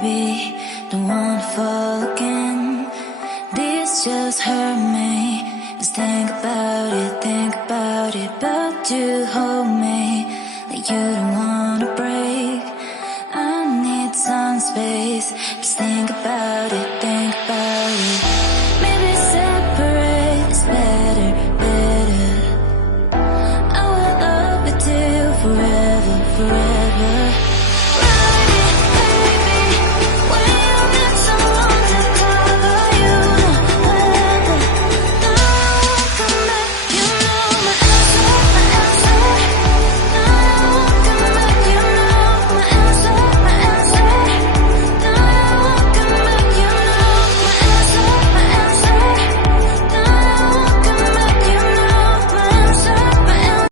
baby, don't wanna fall again. This just hurt me. Just think about it, but you hold me like you don't wanna break. I need some space, just think about it.